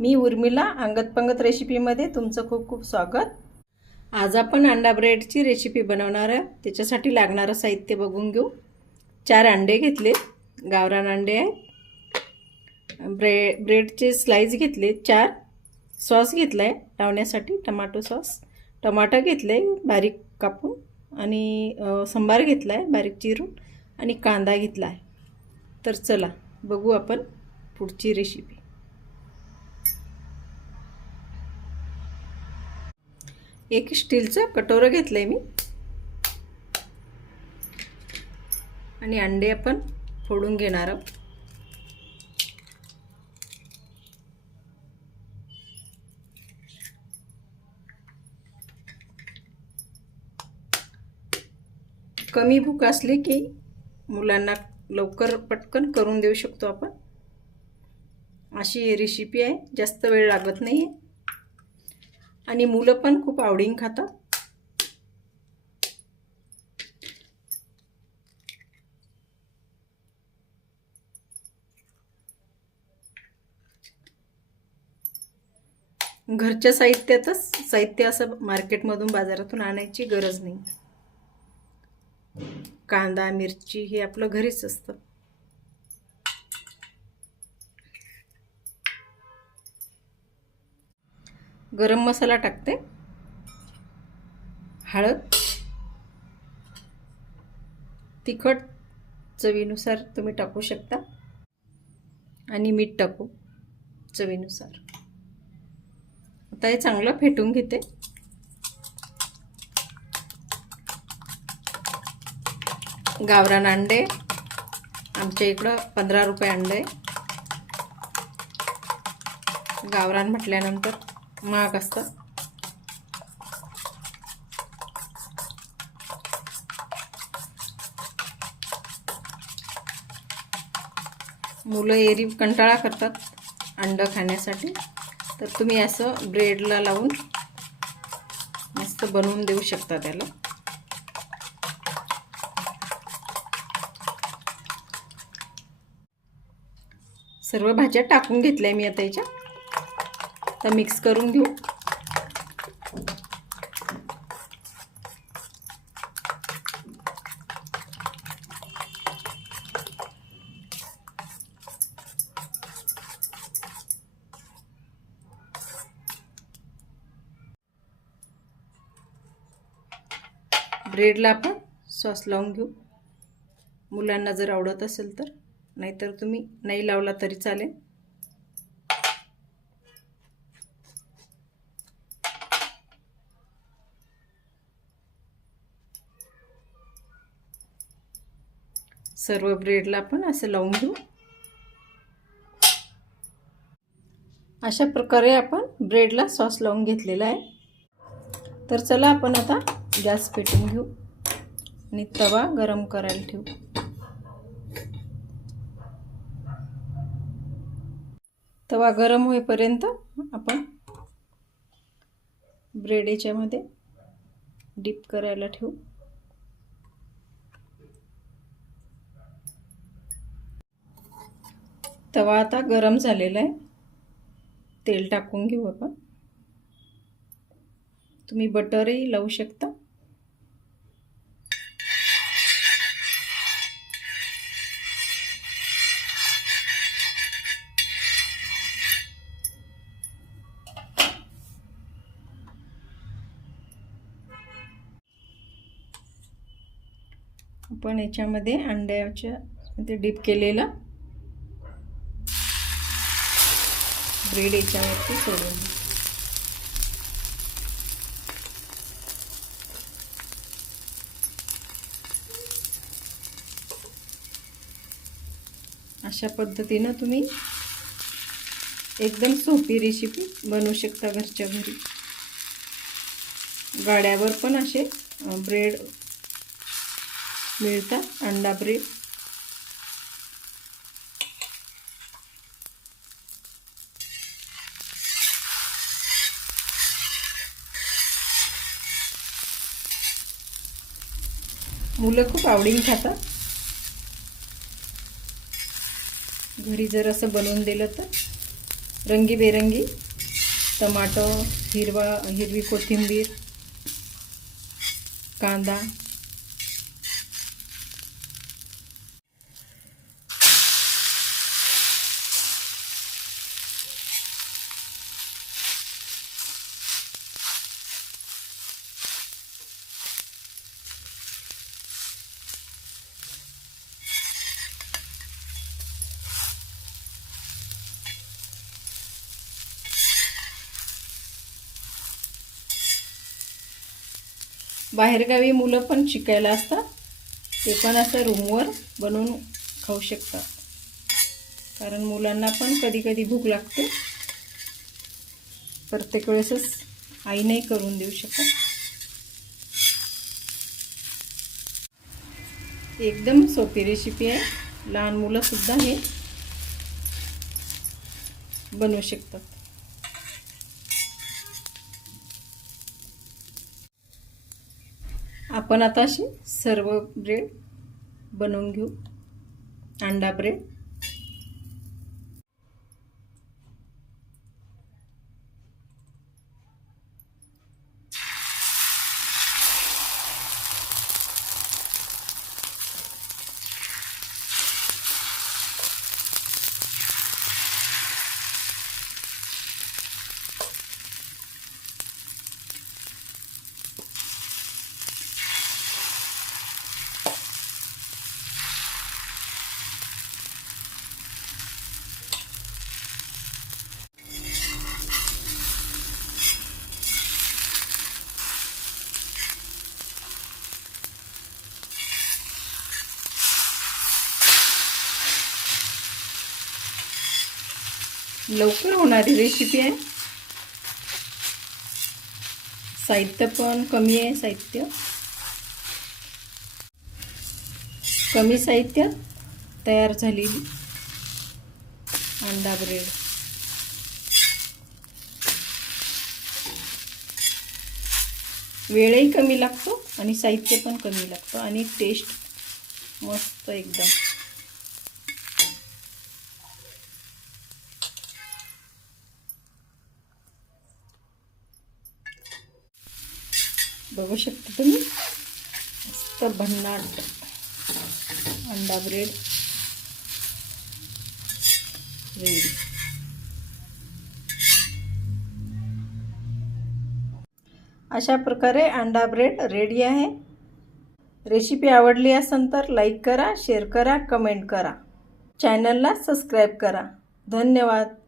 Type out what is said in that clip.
मी उर्मिला अंगत पंगत रेसिपीमध्ये तुमचं खूप खूप स्वागत। आज आपण अंडा ब्रेडची रेसिपी बनवणार आहे। त्याच्यासाठी लागणारं साहित्य बघून घेऊ। 4 अंडे घेतले, गावरान अंडे आहेत। ब्रेडचे स्लाइस घेतले 4। सॉस घेतलाय लावण्यासाठी टोमॅटो सॉस। टमाटर घेतले बारीक कापून आणि सांबार घेतलाय बारीक चिरून आणि कांदा घेतलाय। तर चला बघू आपण पुढची रेसिपी। एक स्टीलचं कटोरं घेतलंय मी आणि अंडे आपण फोडून घेणार आहोत। कमी भूक असली की मुलांना लवकर पटकन करून देऊ शकतो आपण। अशी रेसिपी आहे, जास्त वेळ लागत नाही आणि मुलं पण खूप आवडीने खातात। घरच्या साहित्य असं मार्केटमधून बाजारातून आणायची गरज नाही। कांदा मिरची हे आपलं घरीच असतं। गरम मसाला टाकते, हळद, तिखट चवीनुसार तुम्ही टाकू शकता आणि मीठ टाकू चवीनुसार। आता हे चांगलं फेटून घेते। गावरान अंडे आमच्या इकडं 15 रुपये अंडे। गावरान म्हटल्यानंतर महाग असतं। मुलं एरी कंटाळा करतात अंडं खाण्यासाठी, तर तुम्ही असं ब्रेडला लावून मस्त बनवून देऊ शकता त्याला। सर्व भाज्या टाकून घेतल्या मी आता याच्या। तर मिक्स करून घेऊ। ब्रेडला आपण सॉस लावून घेऊ, मुलांना जर आवडत असेल तर, नाहीतर तुम्ही नाही लावला तरी चालेल। सर्व ब्रेडला आपण असं लावून घेऊ। अशा प्रकारे आपण ब्रेडला सॉस लावून घेतलेला आहे। तर चला आपण आता गॅस पेटवून घेऊ आणि तवा गरम करायला ठेवू। तवा गरम होईपर्यंत आपण ब्रेड याच्यामध्ये डीप करायला ठेवू। तवा आता गरम झालेला आहे, तेल टाकून घेऊ आपण। तुम्ही बटरही लावू शकता। आपण याच्यामध्ये अंड्याच्या मध्ये डीप केलेला ब्रेड याच्यावरती सोडून देऊ। अशा पद्धतीने तुम्ही एकदम सोपी रेसिपी बनवू शकता घरच्या घरी। गाड्यावर पण असे ब्रेड मिळतात, अंडा ब्रेड। मुलं खूप आवडीने खातात। घरी जर असं बनवून दिलं तर रंगीबेरंगी टमाटो, हिरवी कोथिंबीर, कांदा, बाहेरगावी मुलं पण शिकायला असतात, ते पण असं रूमवर बनवून खाऊ शकतात. कारण मुलांना पण कधी कधी भूक लागते, प्रत्येक वेळेसच आई नाही करून देऊ शकत. एकदम सोपी रेसिपी आहे, लहान मुलंसुद्धा हे बनवू शकतात. आपण आता अशी सर्व ब्रेड बनवून घेऊ. अंडा ब्रेड, लवकर होणारी रेसिपी आहे. साहित्य पण कमी आहे. कमी साहित्यात तयार झालेली अंडा ब्रेड. वेळही कमी लागतो आणि साहित्य पण कमी लागतं आणि टेस्ट मस्त एकदम. बघू शकता तुम्ही, मस्त भन्नाट अंडा ब्रेड रेडी. अशा प्रकारे अंडा ब्रेड रेडी आहे. रेसिपी आवडली असेल तर लाईक करा, शेअर करा, कमेंट करा, चॅनलला सबस्क्राईब करा. धन्यवाद.